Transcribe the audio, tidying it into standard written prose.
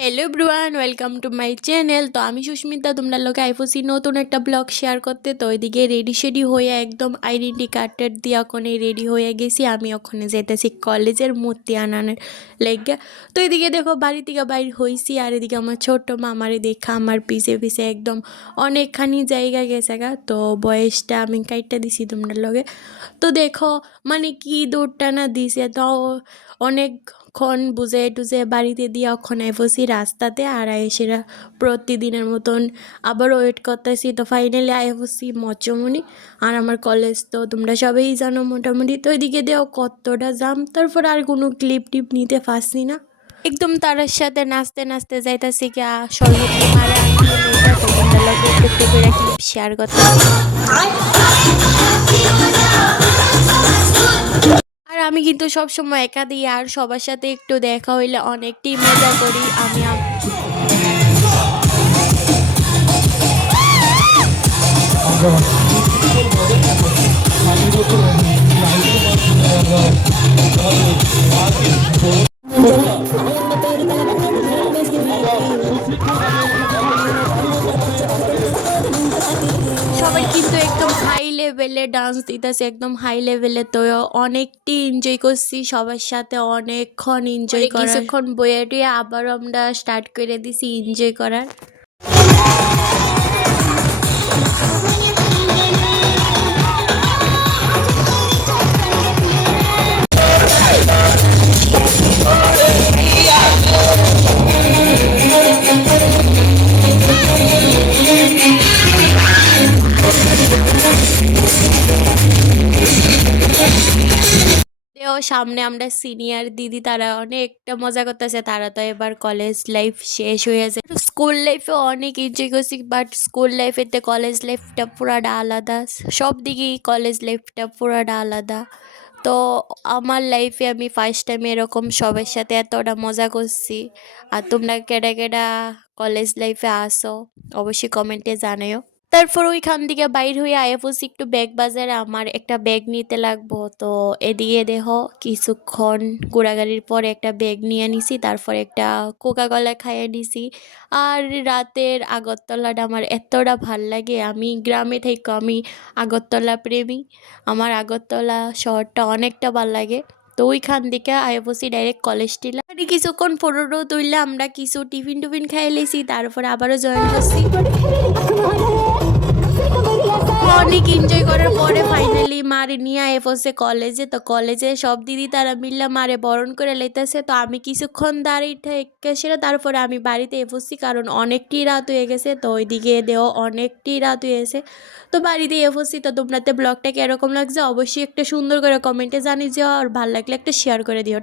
Hello everyone, welcome to my channel. তো আমি সুস্মিতা, তোমরা লোকে আইফোসি নতুন একটা ব্লগ শেয়ার করতে। তো ওইদিকে রেডি শেডি হয়ে একদম আইডেন্টি কার্ডের দিয়ে ওখানে রেডি হয়ে গেছি। আমি ওখানে যেতেছি কলেজের মূর্তি আনানোর লেগে। তো এদিকে দেখো বাড়ি থেকে বাইর হয়েছি, আর এদিকে আমার ছোট্ট মামারে দেখা আমার পিছে পিছে একদম অনেকখানি জায়গা গেছে গা। তো বয়সটা আমি কাইটটা দিছি তোমরা লগে। তো দেখো মানে কি দৌড়টা না দিছে, তো অনেকক্ষণ বুঝে টুঝে বাড়িতে দিয়ে ওখানে বসি রাস্তাতে, আর এসেরা প্রতিদিনের মতন আবার ওয়েট করতেছি। তো ফাইনালি আয় বসি মচমনি, আর আমার কলেজ তো তোমরা সবাই জানো মোটামুটি। তো এদিকে দেও কতটা জাম, তারপর আর কোনো ক্লিপ টিপ নিতে পারছি না, একদম তার সাথে নাচতে নাচতে যাইতেছি কি সরস্বতী মারা আনতে লইয়া। তো তোমরা লগে একটু একটু করে ক্লিপ শেয়ার করতেছি। আর আমি কিন্তু সবসময় একা দিই, আর সবার সাথে একটু দেখা হইলে অনেকটাই মজা করি আমি। সবাই কিন্তু একদম হাই লেভেলে ডান্স দিতেছে, একদম হাই লেভেলে। তো অনেকটি এনজয় করছি সবার সাথে, অনেকক্ষণ এনজয় করা, কিছুক্ষণ বইয়ে টুয়ে আবার আমরা স্টার্ট করে দিছি এনজয় করার। সামনে আমরা সিনিয়র দিদি, তারা অনেকটা মজা করতেছে। তারা তো এবার কলেজ লাইফ শেষ হয়ে যায়। স্কুল লাইফে অনেক এনজয় করছি, বাট স্কুল লাইফেতে কলেজ লাইফটা পুরাটা আলাদা। সব দিকেই কলেজ লাইফটা পুরাটা আলাদা। তো আমার লাইফে আমি ফার্স্ট টাইম এরকম সবার সাথে এতটা মজা করছি। আর তোমরা কেডা কেডা কলেজ লাইফে আসো অবশ্যই কমেন্টে জানাও। তারপর ওইখান থেকে বাইর হয়ে আয়া পড়ছি একটু ব্যাগ বাজারে, আমার একটা ব্যাগ নিতে লাগবো। তো এদিকে দেখো কিছুক্ষণ ঘোরাঘুরির পরে একটা ব্যাগ নিয়ে নিছি, তারপর একটা কোকা কলা খাইয়ে নিছি। আর রাতের আগরতলাটা আমার এতটা ভাল লাগে, আমি গ্রামে থেকে আমি আগরতলা প্রেমী। আমার আগরতলা শহরটা অনেকটা ভাল লাগে। তো ওইখান থেকে আয়া পড়ছি ডাইরেক্ট কলেজ টিলা। আর কিছুক্ষণ ফটো তুললে আমরা কিছু টিফিন টুফিন খাই লেছি, তারপরে আবারও জয়েন করছি। অনেক এনজয় করার পরে ফাইনালি মারে নিয়ে আয় পড়ছে কলেজে। তো কলেজে সব দিদি তারা মিললে মারে বরণ করে লেতেছে। তো আমি কিছুক্ষণ দাঁড়িয়ে থেকে তারপরে আমি বাড়িতে পড়ছি, কারণ অনেকটি রাত হয়ে গেছে। তো ওইদিকে দেও অনেকটি রাত হয়ে গেছে। তো বাড়িতে পড়ছি। তো তোমাদের ব্লগটা কিরকম লাগছে অবশ্যই একটা সুন্দর করে কমেন্টে জানিয়ে দিও, আর ভালো লাগলে একটা শেয়ার করে দিও।